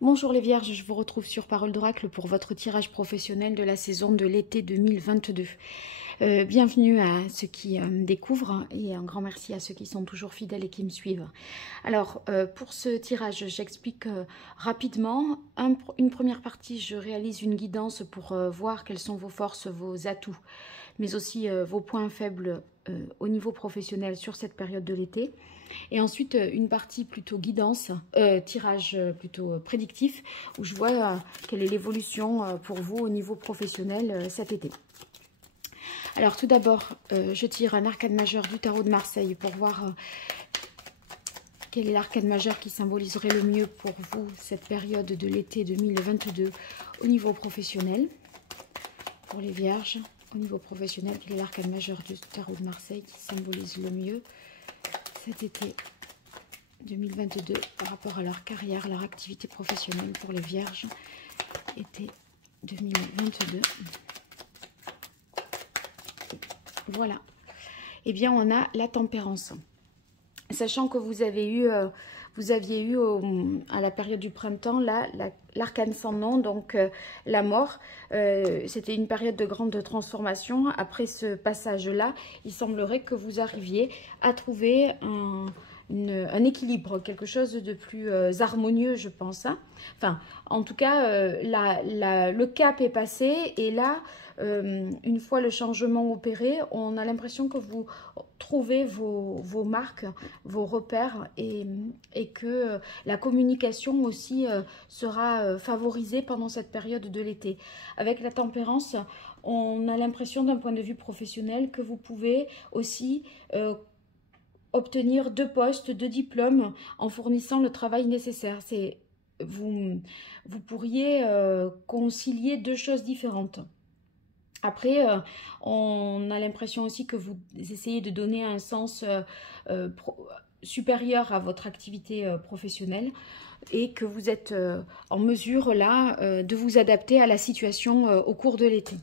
Bonjour les Vierges, je vous retrouve sur Parole d'Oracle pour votre tirage professionnel de la saison de l'été 2022. Bienvenue à ceux qui me découvrent et un grand merci à ceux qui sont toujours fidèles et qui me suivent. Alors, pour ce tirage, j'explique rapidement. Une première partie, je réalise une guidance pour voir quelles sont vos forces, vos atouts, mais aussi vos points faibles au niveau professionnel sur cette période de l'été. Et ensuite, une partie plutôt guidance, tirage plutôt prédictif, où je vois quelle est l'évolution pour vous au niveau professionnel cet été. Alors tout d'abord, je tire un arcane majeur du tarot de Marseille pour voir quel est l'arcane majeur qui symboliserait le mieux pour vous cette période de l'été 2022 au niveau professionnel. Pour les Vierges, au niveau professionnel, quel est l'arcane majeur du tarot de Marseille qui symbolise le mieux cet été 2022 par rapport à leur carrière, leur activité professionnelle pour les Vierges, été 2022. Voilà. Eh bien, on a la tempérance. Sachant que vous aviez eu à la période du printemps l'arcane sans nom, donc la mort. C'était une période de grande transformation. Après ce passage-là, il semblerait que vous arriviez à trouver un équilibre, quelque chose de plus harmonieux, je pense. Hein. Enfin, en tout cas, le cap est passé et là, une fois le changement opéré, on a l'impression que vous trouvez vos marques, vos repères et que la communication aussi sera favorisée pendant cette période de l'été. Avec la tempérance, on a l'impression d'un point de vue professionnel que vous pouvez aussi obtenir 2 postes, 2 diplômes en fournissant le travail nécessaire. Vous pourriez concilier 2 choses différentes. Après, on a l'impression aussi que vous essayez de donner un sens supérieur à votre activité professionnelle et que vous êtes en mesure là de vous adapter à la situation au cours de l'été.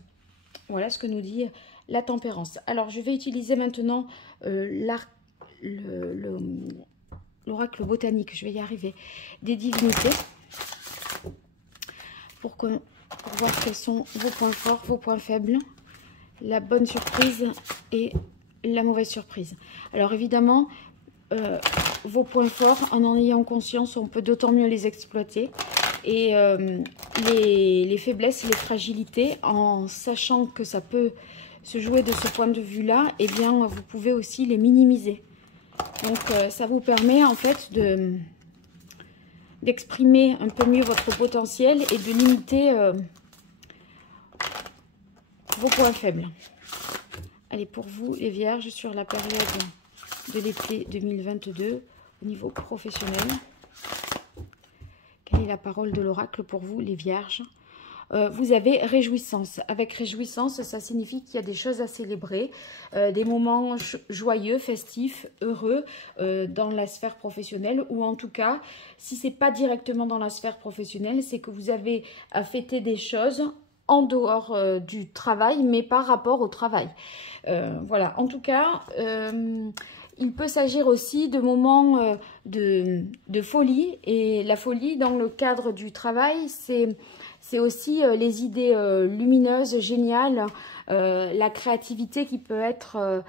Voilà ce que nous dit la tempérance. Alors, je vais utiliser maintenant l'oracle botanique, je vais y arriver, des divinités pour voir quels sont vos points forts, vos points faibles, la bonne surprise et la mauvaise surprise. Alors évidemment, vos points forts, en ayant conscience, on peut d'autant mieux les exploiter. Et les faiblesses et les fragilités, en sachant que ça peut se jouer de ce point de vue-là, eh bien, vous pouvez aussi les minimiser. Donc, ça vous permet en fait d'exprimer un peu mieux votre potentiel et de limiter vos points faibles. Allez, pour vous, les Vierges, sur la période de l'été 2022, au niveau professionnel, quelle est la parole de l'oracle pour vous, les Vierges? Vous avez réjouissance. Avec réjouissance, ça signifie qu'il y a des choses à célébrer, des moments joyeux, festifs, heureux dans la sphère professionnelle, ou en tout cas, si ce n'est pas directement dans la sphère professionnelle, c'est que vous avez à fêter des choses en dehors du travail, mais par rapport au travail. Voilà, en tout cas, il peut s'agir aussi de moments de folie, et la folie dans le cadre du travail, c'est aussi les idées lumineuses, géniales, la créativité qui peut être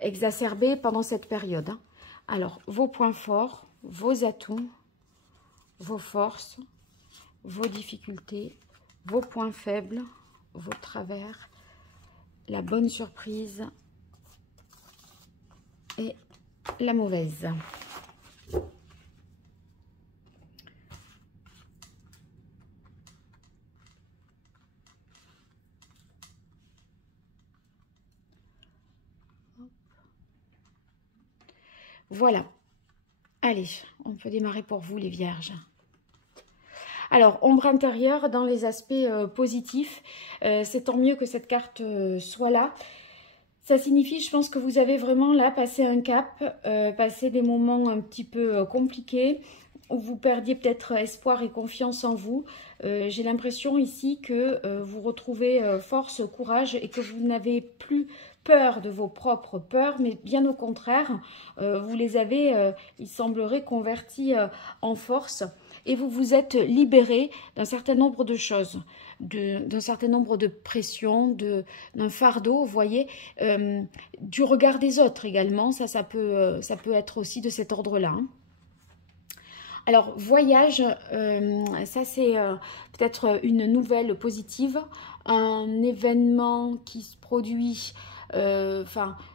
exacerbée pendant cette période. Hein. Alors, vos points forts, vos atouts, vos forces, vos difficultés, vos points faibles, vos travers, la bonne surprise et la mauvaise. Voilà. Allez, on peut démarrer pour vous les Vierges. Alors, ombre intérieure dans les aspects positifs, c'est tant mieux que cette carte soit là. Ça signifie, je pense que vous avez vraiment là passé un cap, passé des moments un petit peu compliqués, où vous perdiez peut-être espoir et confiance en vous. J'ai l'impression ici que vous retrouvez force, courage et que vous n'avez plus peur de vos propres peurs, mais bien au contraire, vous les avez, il semblerait, converties en force. et vous vous êtes libéré d'un certain nombre de choses, d'un certain nombre de pressions, d'un fardeau, vous voyez, du regard des autres également, ça peut être aussi de cet ordre-là. Hein. Alors, voyage, ça c'est peut-être une nouvelle positive, un événement qui se produit,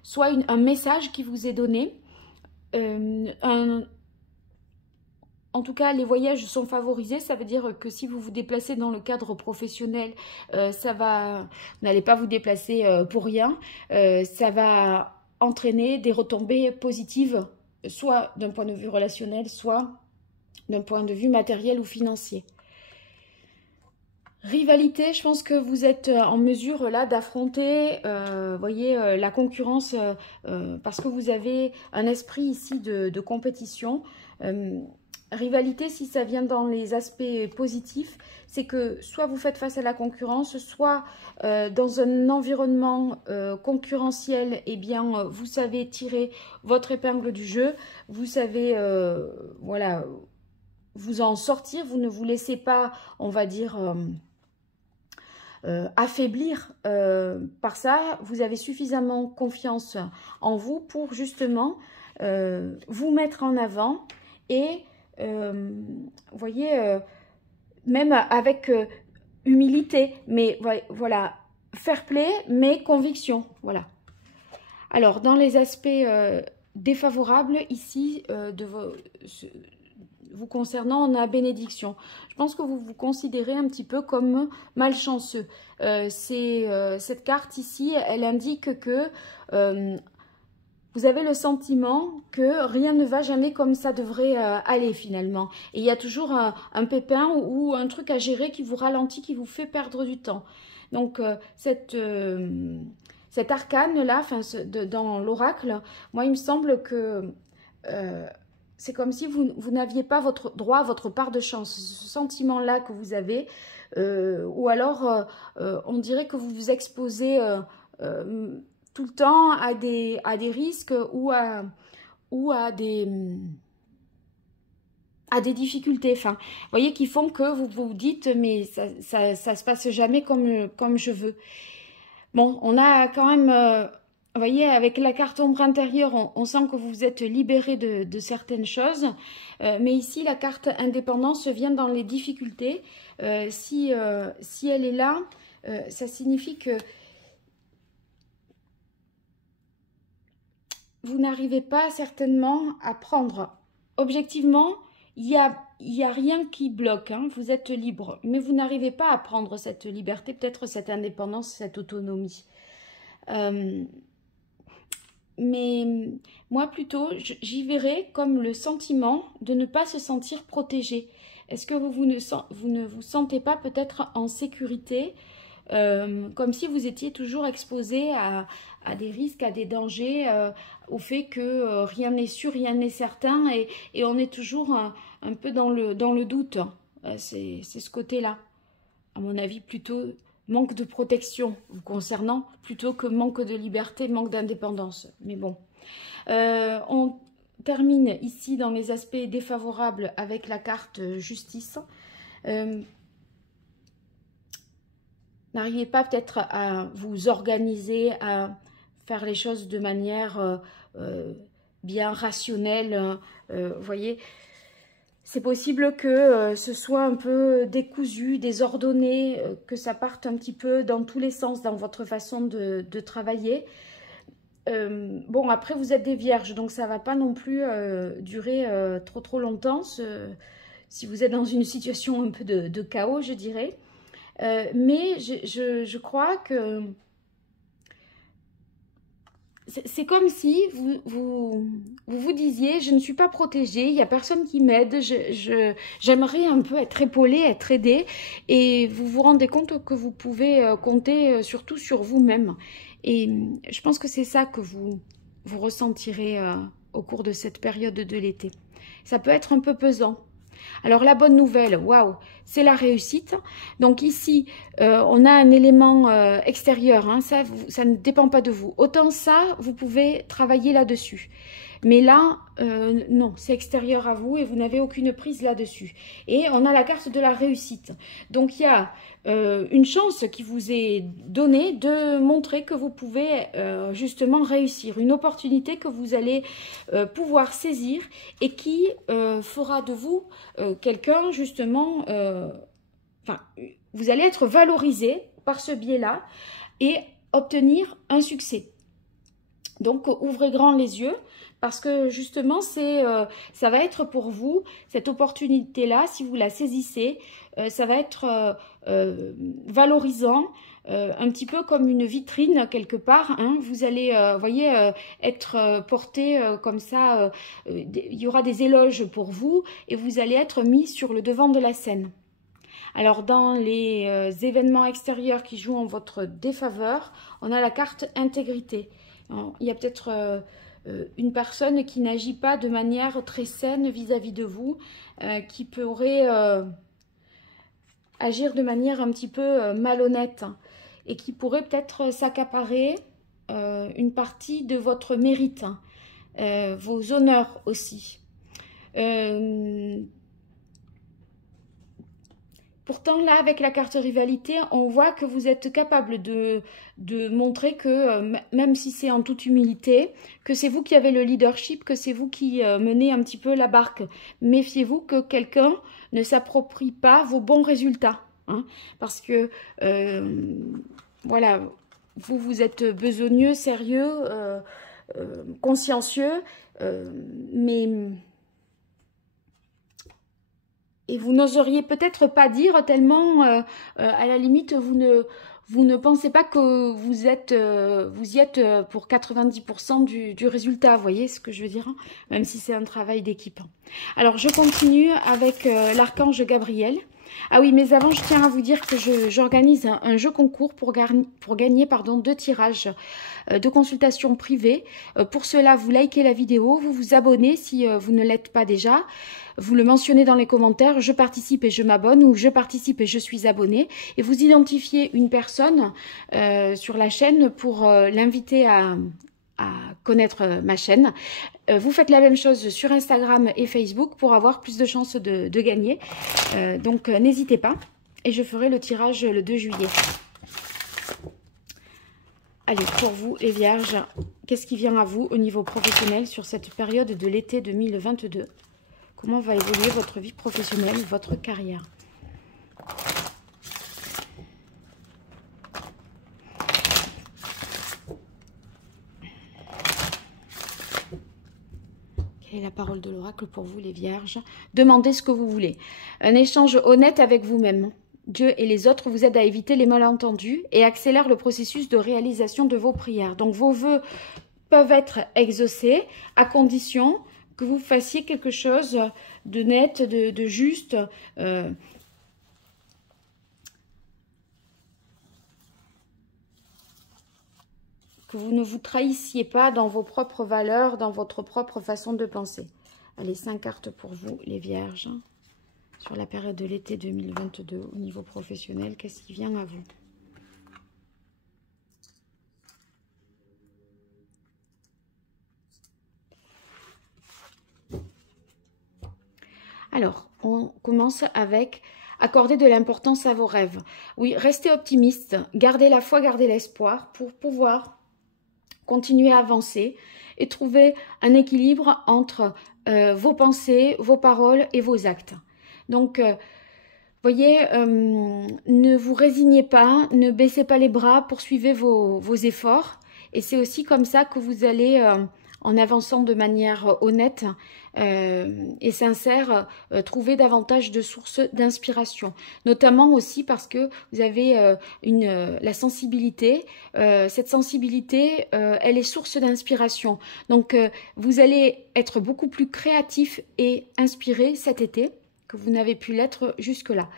soit un message qui vous est donné, en tout cas, les voyages sont favorisés, ça veut dire que si vous vous déplacez dans le cadre professionnel, vous n'allez pas vous déplacer pour rien, ça va entraîner des retombées positives, soit d'un point de vue relationnel, soit d'un point de vue matériel ou financier. Rivalité, je pense que vous êtes en mesure là d'affronter, voyez, la concurrence parce que vous avez un esprit ici de compétition. Rivalité, si ça vient dans les aspects positifs, c'est que soit vous faites face à la concurrence, soit dans un environnement concurrentiel, eh bien, vous savez tirer votre épingle du jeu, vous savez, voilà, vous en sortir, vous ne vous laissez pas, on va dire, affaiblir par ça. Vous avez suffisamment confiance en vous pour justement vous mettre en avant et vous voyez, même avec humilité, mais voilà, fair play, mais conviction, voilà. Alors, dans les aspects défavorables, ici, vous concernant, on a bénédiction. Je pense que vous vous considérez un petit peu comme malchanceux. Cette carte ici, elle indique que vous avez le sentiment que rien ne va jamais comme ça devrait aller finalement. Et il y a toujours un pépin ou un truc à gérer qui vous ralentit, qui vous fait perdre du temps. Donc cet arcane-là, dans l'oracle, moi il me semble que c'est comme si vous n'aviez pas votre droit à votre part de chance. Ce sentiment-là que vous avez, ou alors on dirait que vous vous exposez tout le temps à des risques ou à des difficultés, enfin, vous voyez, qui font que vous vous dites, mais ça se passe jamais comme je veux. Bon, on a quand même, vous voyez, avec la carte ombre intérieure, on sent que vous vous êtes libéré de certaines choses, mais ici, la carte indépendance vient dans les difficultés. Si elle est là, ça signifie que vous n'arrivez pas certainement à prendre. Objectivement, il y a rien qui bloque, hein, vous êtes libre, mais vous n'arrivez pas à prendre cette liberté, peut-être cette indépendance, cette autonomie. Mais moi plutôt, j'y verrais comme le sentiment de ne pas se sentir protégé. Est-ce que vous ne vous sentez pas peut-être en sécurité, comme si vous étiez toujours exposé à des risques, à des dangers, au fait que rien n'est sûr, rien n'est certain, et on est toujours un peu dans le doute. C'est ce côté-là. À mon avis, plutôt manque de protection vous concernant, plutôt que manque de liberté, manque d'indépendance. Mais bon. On termine ici dans les aspects défavorables avec la carte justice. N'arrivez pas peut-être à vous organiser, à faire les choses de manière bien rationnelle. Vous voyez, c'est possible que ce soit un peu décousu, désordonné, que ça parte un petit peu dans tous les sens dans votre façon de travailler. Bon, après, vous êtes des vierges, donc ça ne va pas non plus durer trop longtemps si vous êtes dans une situation un peu de chaos, je dirais. Mais je crois que c'est comme si vous disiez, je ne suis pas protégée, il n'y a personne qui m'aide, j'aimerais un peu être épaulée, être aidée, et vous vous rendez compte que vous pouvez compter surtout sur vous-même. Et je pense que c'est ça que vous ressentirez au cours de cette période de l'été. Ça peut être un peu pesant. Alors la bonne nouvelle, waouh, c'est la réussite. Donc ici, on a un élément extérieur, hein, ça ne dépend pas de vous. Autant ça, vous pouvez travailler là-dessus. Mais là, non, c'est extérieur à vous et vous n'avez aucune prise là-dessus. Et on a la carte de la réussite. Donc, il y a une chance qui vous est donnée de montrer que vous pouvez justement réussir. Une opportunité que vous allez pouvoir saisir et qui fera de vous quelqu'un justement... Enfin, vous allez être valorisé par ce biais-là et obtenir un succès. Donc, ouvrez grand les yeux parce que justement, ça va être pour vous, cette opportunité-là, si vous la saisissez, ça va être valorisant, un petit peu comme une vitrine quelque part. Hein. Vous allez, voyez, être porté comme ça, il y aura des éloges pour vous et vous allez être mis sur le devant de la scène. Alors, dans les événements extérieurs qui jouent en votre défaveur, on a la carte intégrité. Il y a peut-être une personne qui n'agit pas de manière très saine vis-à-vis de vous, qui pourrait agir de manière un petit peu malhonnête et qui pourrait peut-être s'accaparer une partie de votre mérite, vos honneurs aussi. Pourtant, là, avec la carte rivalité, on voit que vous êtes capable de montrer que, même si c'est en toute humilité, que c'est vous qui avez le leadership, que c'est vous qui menez un petit peu la barque. Méfiez-vous que quelqu'un ne s'approprie pas vos bons résultats. Hein, parce que, voilà, vous êtes besogneux, sérieux, consciencieux, mais... Et vous n'oseriez peut-être pas dire tellement, à la limite, vous ne pensez pas que vous y êtes pour 90% du résultat. Vous voyez ce que je veux dire, hein, même si c'est un travail d'équipe. Alors, je continue avec l'archange Gabriel. Ah oui, mais avant, je tiens à vous dire que j'organise un jeu concours pour gagner 2 tirages de consultation privée. Pour cela, vous likez la vidéo, vous vous abonnez si vous ne l'êtes pas déjà. Vous le mentionnez dans les commentaires, je participe et je m'abonne, ou je participe et je suis abonné. Et vous identifiez une personne sur la chaîne pour l'inviter à connaître ma chaîne. Vous faites la même chose sur Instagram et Facebook pour avoir plus de chances de gagner. Donc n'hésitez pas. Et je ferai le tirage le 2 juillet. Allez, pour vous les vierges, qu'est-ce qui vient à vous au niveau professionnel sur cette période de l'été 2022? Comment va évoluer votre vie professionnelle, votre carrière? Quelle est la parole de l'oracle pour vous, les vierges? Demandez ce que vous voulez. Un échange honnête avec vous-même. Dieu et les autres vous aident à éviter les malentendus et accélèrent le processus de réalisation de vos prières. Donc, vos vœux peuvent être exaucés à condition que vous fassiez quelque chose de net, de juste, que vous ne vous trahissiez pas dans vos propres valeurs, dans votre propre façon de penser. Allez, 5 cartes pour vous, les vierges. Sur la période de l'été 2022, au niveau professionnel, qu'est-ce qui vient à vous? Alors, on commence avec accorder de l'importance à vos rêves. Oui, restez optimiste, gardez la foi, gardez l'espoir pour pouvoir continuer à avancer et trouver un équilibre entre vos pensées, vos paroles et vos actes. Donc, voyez, ne vous résignez pas, ne baissez pas les bras, poursuivez vos efforts. Et c'est aussi comme ça que vous allez, en avançant de manière honnête et sincère, trouver davantage de sources d'inspiration. Notamment aussi parce que vous avez la sensibilité. Cette sensibilité, elle est source d'inspiration. Donc, vous allez être beaucoup plus créatif et inspiré cet été que vous n'avez pu l'être jusque-là.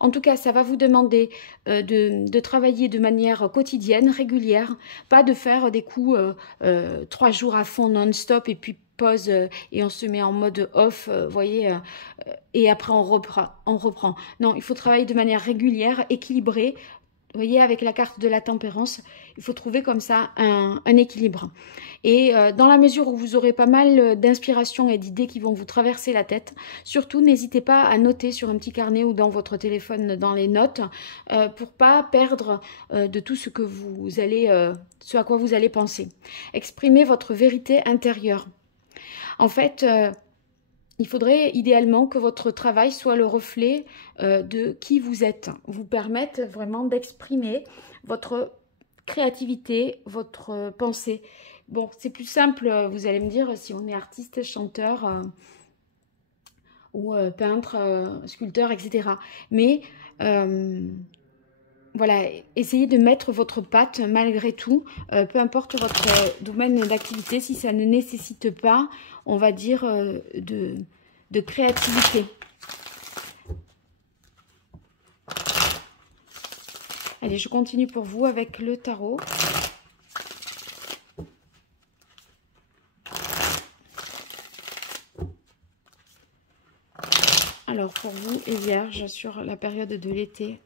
En tout cas, ça va vous demander de travailler de manière quotidienne, régulière, pas de faire des coups 3 jours à fond non-stop et puis pause et on se met en mode off, voyez, et après on reprend. Non, il faut travailler de manière régulière, équilibrée, Vous voyez, avec la carte de la tempérance, il faut trouver comme ça un équilibre. Et dans la mesure où vous aurez pas mal d'inspiration et d'idées qui vont vous traverser la tête, surtout n'hésitez pas à noter sur un petit carnet ou dans votre téléphone, dans les notes, pour pas perdre de tout ce que vous allez, ce à quoi vous allez penser. Exprimez votre vérité intérieure. En fait, il faudrait idéalement que votre travail soit le reflet de qui vous êtes, vous permette vraiment d'exprimer votre créativité, votre pensée. Bon, c'est plus simple, vous allez me dire, si on est artiste, chanteur ou peintre, sculpteur, etc. Mais voilà, essayez de mettre votre patte malgré tout, peu importe votre domaine d'activité, si ça ne nécessite pas, on va dire, de créativité. Allez, je continue pour vous avec le tarot. Alors, pour vous, les vierges, sur la période de l'été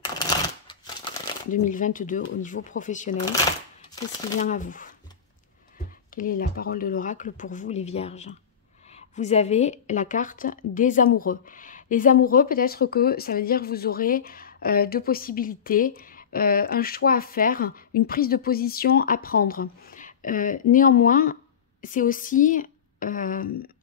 2022 au niveau professionnel, qu'est-ce qui vient à vous? Quelle est la parole de l'oracle pour vous, les vierges? Vous avez la carte des amoureux. Les amoureux, peut-être que ça veut dire que vous aurez deux possibilités, un choix à faire, une prise de position à prendre. Néanmoins, c'est aussi,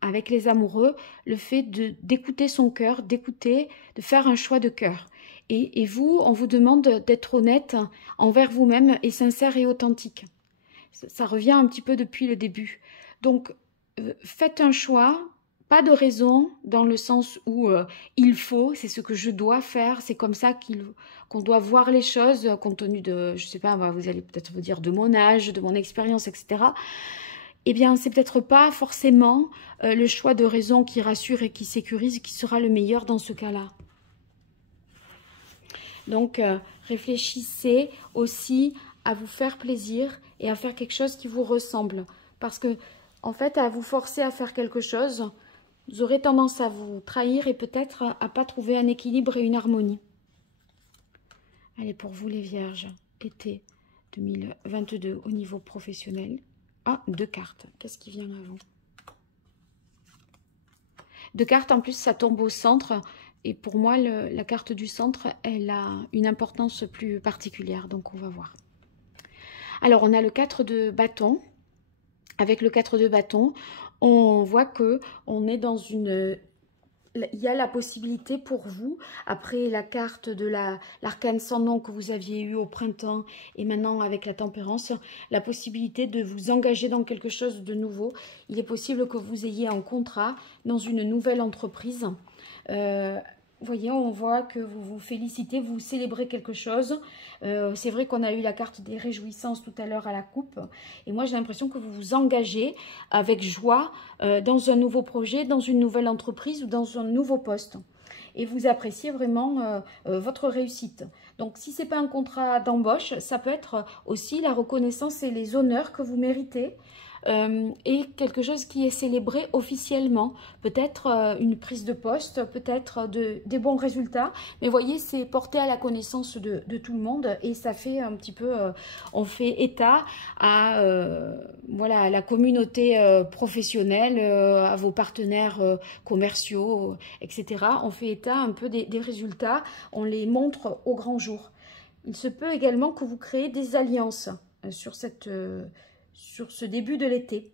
avec les amoureux, le fait d'écouter son cœur, d'écouter, de faire un choix de cœur. Et vous, on vous demande d'être honnête envers vous-même et sincère et authentique. Ça revient un petit peu depuis le début. Donc, faites un choix, pas de raison, dans le sens où il faut, c'est ce que je dois faire, c'est comme ça qu'on doit voir les choses, compte tenu de, je sais pas, vous allez peut-être vous dire de mon âge, de mon expérience, etc. Eh bien, c'est peut-être pas forcément le choix de raison qui rassure et qui sécurise qui sera le meilleur dans ce cas-là. Donc, réfléchissez aussi à vous faire plaisir et à faire quelque chose qui vous ressemble. Parce que, en fait, à vous forcer à faire quelque chose, vous aurez tendance à vous trahir et peut-être à ne pas trouver un équilibre et une harmonie. Allez, pour vous les vierges, été 2022 au niveau professionnel. Ah, deux cartes. Qu'est-ce qui vient à vous? Deux cartes, en plus, ça tombe au centre. Et pour moi, la carte du centre, elle a une importance plus particulière. Donc, on va voir. Alors, on a le 4 de bâton. Avec le 4 de bâton, on voit que on est dans une... Il y a la possibilité pour vous, après la carte de l'arcane sans nom que vous aviez eu au printemps et maintenant avec la tempérance, la possibilité de vous engager dans quelque chose de nouveau. Il est possible que vous ayez un contrat dans une nouvelle entreprise. Vous voyez, on voit que vous vous félicitez, vous célébrez quelque chose. C'est vrai qu'on a eu la carte des réjouissances tout à l'heure à la coupe. Et moi, j'ai l'impression que vous vous engagez avec joie dans un nouveau projet, dans une nouvelle entreprise ou dans un nouveau poste. Et vous appréciez vraiment votre réussite. Donc, si ce n'est pas un contrat d'embauche, ça peut être aussi la reconnaissance et les honneurs que vous méritez. Et quelque chose qui est célébré officiellement. Peut-être une prise de poste, peut-être des bons résultats. Mais voyez, c'est porté à la connaissance de tout le monde et ça fait un petit peu, on fait état à, voilà, à la communauté professionnelle, à vos partenaires commerciaux, etc. On fait état un peu des résultats, on les montre au grand jour. Il se peut également que vous créez des alliances sur ce début de l'été.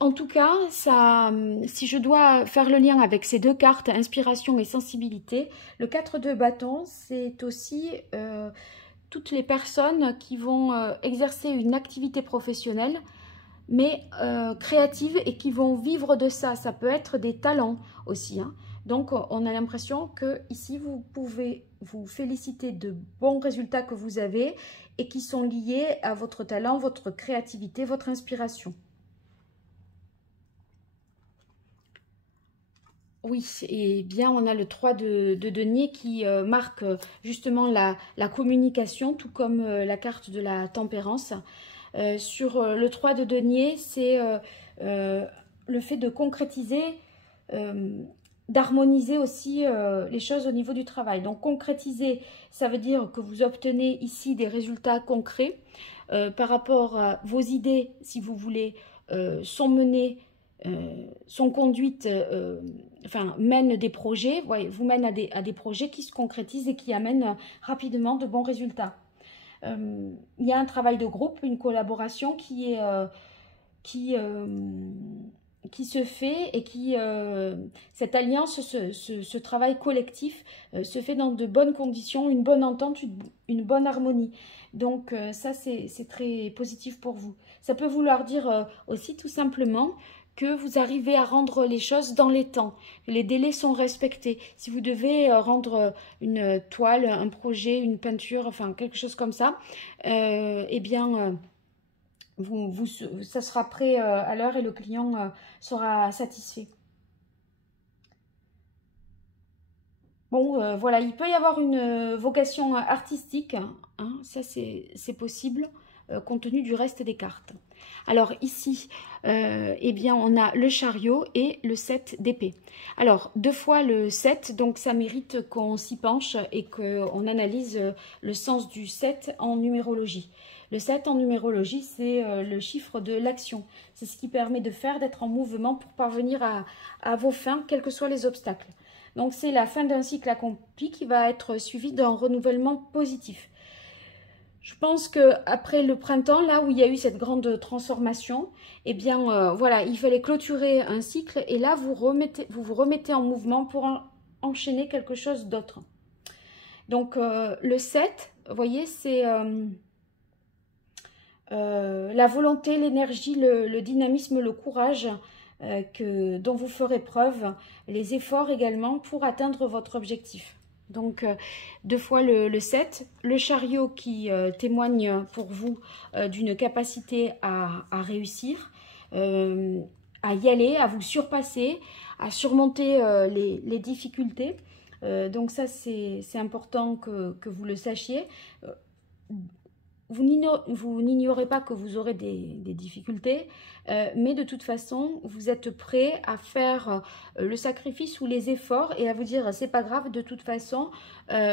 En tout cas, ça, si je dois faire le lien avec ces deux cartes, inspiration et sensibilité, le 4 de bâton, c'est aussi toutes les personnes qui vont exercer une activité professionnelle, mais créative et qui vont vivre de ça. Ça peut être des talents aussi, hein. Donc, on a l'impression que ici, vous pouvez vous féliciter de bons résultats que vous avez et qui sont liés à votre talent, votre créativité, votre inspiration. Oui, et bien on a le 3 de denier qui marque justement la communication, tout comme la carte de la tempérance. Sur le 3 de denier, c'est le fait de concrétiser d'harmoniser aussi les choses au niveau du travail. Donc concrétiser, ça veut dire que vous obtenez ici des résultats concrets par rapport à vos idées, si vous voulez, sont menées, sont conduites, enfin mènent des projets, ouais, vous mènent à des projets qui se concrétisent et qui amènent rapidement de bons résultats. Il y a un travail de groupe, une collaboration qui est... qui se fait et qui, cette alliance, ce travail collectif se fait dans de bonnes conditions, une bonne entente, une bonne harmonie. Donc ça, c'est très positif pour vous. Ça peut vouloir dire aussi tout simplement que vous arrivez à rendre les choses dans les temps, que les délais sont respectés. Si vous devez rendre une toile, un projet, une peinture, enfin quelque chose comme ça, eh bien... ça sera prêt à l'heure et le client sera satisfait. Bon, voilà, il peut y avoir une vocation artistique, hein, ça c'est possible, compte tenu du reste des cartes. Alors ici, eh bien, on a le chariot et le 7 d'épée. Alors, 2 fois le 7, donc ça mérite qu'on s'y penche et qu'on analyse le sens du 7 en numérologie. Le 7 en numérologie, c'est le chiffre de l'action. C'est ce qui permet de faire, d'être en mouvement pour parvenir à vos fins, quels que soient les obstacles. Donc, c'est la fin d'un cycle accompli qui va être suivi d'un renouvellement positif. Je pense qu'après le printemps, là où il y a eu cette grande transformation, eh bien, voilà, il fallait clôturer un cycle et là, vous vous remettez en mouvement pour enchaîner quelque chose d'autre. Donc, le 7, vous voyez, c'est... la volonté, l'énergie, le dynamisme, le courage dont vous ferez preuve, les efforts également pour atteindre votre objectif. Donc, 2 fois le 7, le chariot qui témoigne pour vous d'une capacité à réussir, à y aller, à vous surpasser, à surmonter les difficultés. Donc ça, c'est important que vous le sachiez. Vous n'ignorez pas que vous aurez des difficultés, mais de toute façon, vous êtes prêt à faire le sacrifice ou les efforts et à vous dire, c'est pas grave, de toute façon,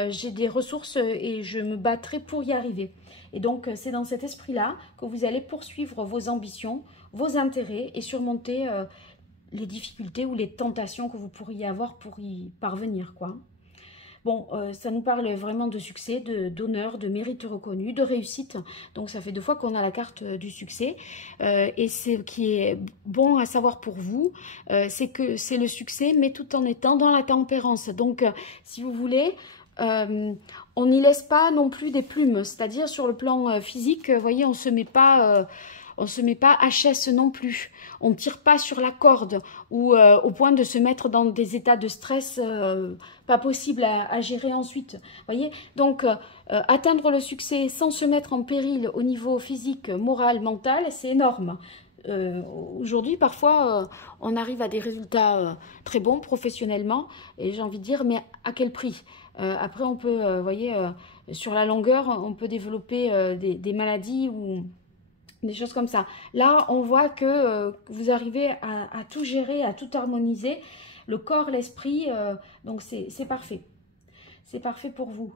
j'ai des ressources et je me battrai pour y arriver. Et donc, c'est dans cet esprit-là que vous allez poursuivre vos ambitions, vos intérêts et surmonter les difficultés ou les tentations que vous pourriez avoir pour y parvenir, quoi. Bon, ça nous parle vraiment de succès, d'honneur, de mérite reconnu, de réussite. Donc, ça fait 2 fois qu'on a la carte du succès. Et ce qui est bon à savoir pour vous, c'est que c'est le succès, mais tout en étant dans la tempérance. Donc, si vous voulez, on n'y laisse pas non plus des plumes. C'est-à-dire, sur le plan physique, vous voyez, on se met pas HS non plus. On ne tire pas sur la corde ou au point de se mettre dans des états de stress pas possible à gérer ensuite. Voyez, donc, atteindre le succès sans se mettre en péril au niveau physique, moral, mental, c'est énorme. Aujourd'hui, parfois, on arrive à des résultats très bons professionnellement et j'ai envie de dire, mais à quel prix? Après, on peut, voyez, sur la longueur, on peut développer des maladies ou... des choses comme ça. Là, on voit que vous arrivez à tout gérer, à tout harmoniser, le corps, l'esprit, donc c'est parfait. C'est parfait pour vous.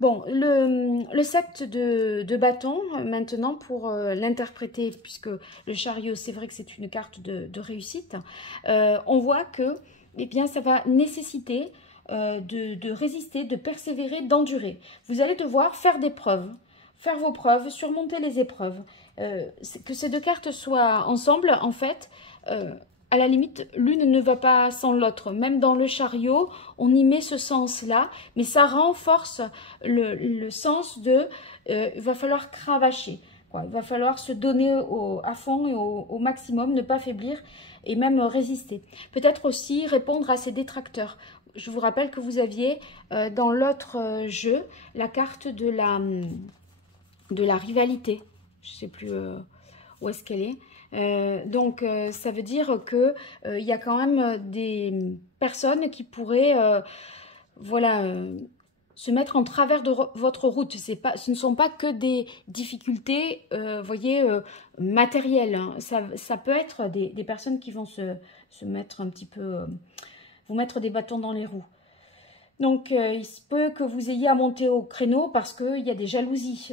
Bon, le 7 de bâton, maintenant, pour l'interpréter, puisque le chariot, c'est vrai que c'est une carte de réussite, on voit que, eh bien, ça va nécessiter de résister, de persévérer, d'endurer. Vous allez devoir faire des preuves, faire vos preuves, surmonter les épreuves. Que ces 2 cartes soient ensemble, en fait, à la limite, l'une ne va pas sans l'autre. Même dans le chariot, on y met ce sens-là, mais ça renforce le sens de il va falloir cravacher. Quoi. Il va falloir se donner à fond et au maximum, ne pas faiblir et même résister. Peut-être aussi répondre à ses détracteurs. Je vous rappelle que vous aviez dans l'autre jeu la carte de la rivalité. Je ne sais plus où est-ce qu'elle est. Donc, ça veut dire qu'il y a quand même des personnes qui pourraient voilà, se mettre en travers de votre route. Ce ne sont pas que des difficultés, voyez, matérielles. Hein. Ça peut être des personnes qui vont se mettre un petit peu, vous mettre des bâtons dans les roues. Donc, il se peut que vous ayez à monter au créneau parce qu'il y a des jalousies.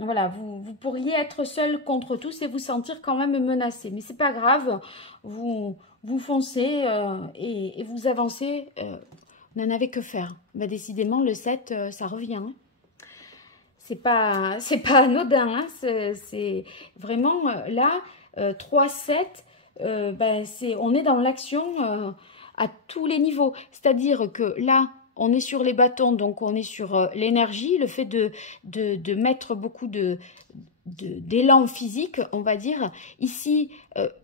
Voilà, vous pourriez être seul contre tous et vous sentir quand même menacé. Mais c'est pas grave, vous foncez et vous avancez. Vous n'en avez que faire. Ben, décidément, le 7, ça revient. Hein. C'est pas anodin. Hein. C'est vraiment, là, 3-7, ben, on est dans l'action à tous les niveaux. C'est-à-dire que là, on est sur les bâtons, donc on est sur l'énergie, le fait de mettre beaucoup d'élan physique, on va dire. Ici,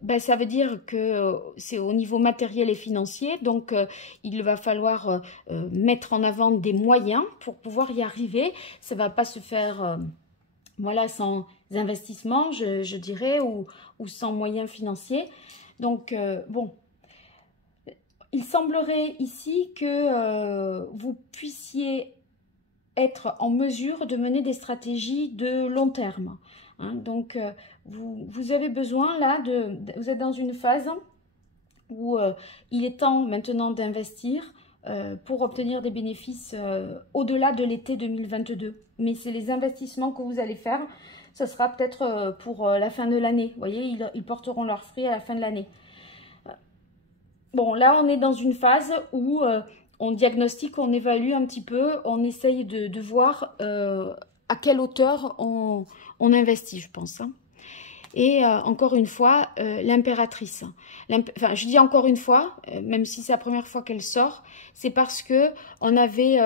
ben, ça veut dire que c'est au niveau matériel et financier, donc il va falloir mettre en avant des moyens pour pouvoir y arriver. Ça ne va pas se faire voilà, sans investissement, je dirais, ou sans moyens financiers. Donc, bon, il semblerait ici que vous puissiez être en mesure de mener des stratégies de long terme. Hein. Donc, vous avez besoin là, vous êtes dans une phase où il est temps maintenant d'investir pour obtenir des bénéfices au-delà de l'été 2022. Mais c'est les investissements que vous allez faire, ce sera peut-être pour la fin de l'année. Vous voyez, ils porteront leurs fruits à la fin de l'année. Bon, là, on est dans une phase où on diagnostique, on évalue un petit peu, on essaye de voir à quelle hauteur on investit, je pense. Hein. Et encore une fois, l'impératrice. Enfin, je dis encore une fois, même si c'est la première fois qu'elle sort, c'est parce que on avait,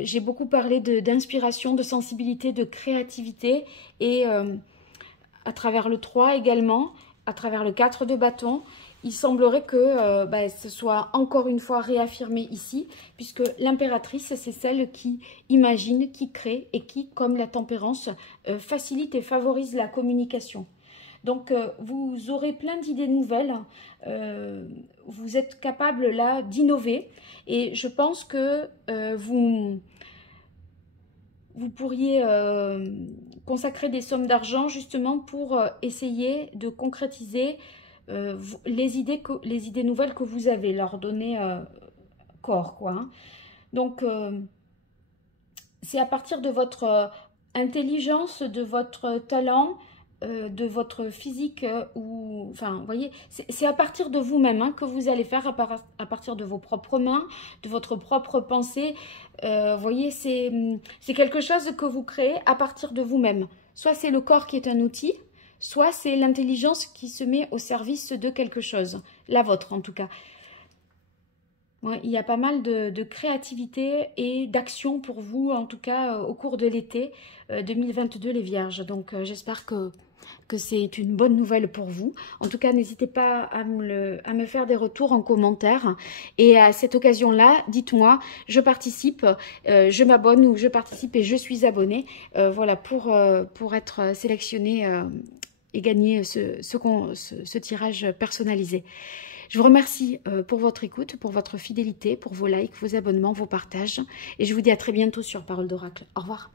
j'ai beaucoup parlé d'inspiration, de sensibilité, de créativité, et à travers le 3 également, à travers le 4 de bâton, il semblerait que ce soit encore une fois réaffirmé ici, puisque l'impératrice, c'est celle qui imagine, qui crée et qui, comme la tempérance, facilite et favorise la communication. Donc, vous aurez plein d'idées nouvelles, vous êtes capable là d'innover et je pense que vous pourriez consacrer des sommes d'argent justement pour essayer de concrétiser les idées nouvelles que vous avez, leur donner corps, quoi. Hein. Donc, c'est à partir de votre intelligence, de votre talent, de votre physique, ou, enfin, vous voyez, c'est à partir de vous-même hein, que vous allez faire, à partir de vos propres mains, de votre propre pensée. Vous voyez, c'est quelque chose que vous créez à partir de vous-même. Soit c'est le corps qui est un outil, soit c'est l'intelligence qui se met au service de quelque chose, la vôtre en tout cas. Ouais, il y a pas mal de créativité et d'action pour vous, en tout cas au cours de l'été 2022 les Vierges. Donc j'espère que c'est une bonne nouvelle pour vous. En tout cas, n'hésitez pas à me faire des retours en commentaire. Et à cette occasion-là, dites-moi, je participe, je m'abonne ou je participe et je suis abonnée. Voilà, pour être sélectionnée et gagner ce tirage personnalisé. Je vous remercie pour votre écoute, pour votre fidélité, pour vos likes, vos abonnements, vos partages. Et je vous dis à très bientôt sur Parole d'Oracle. Au revoir.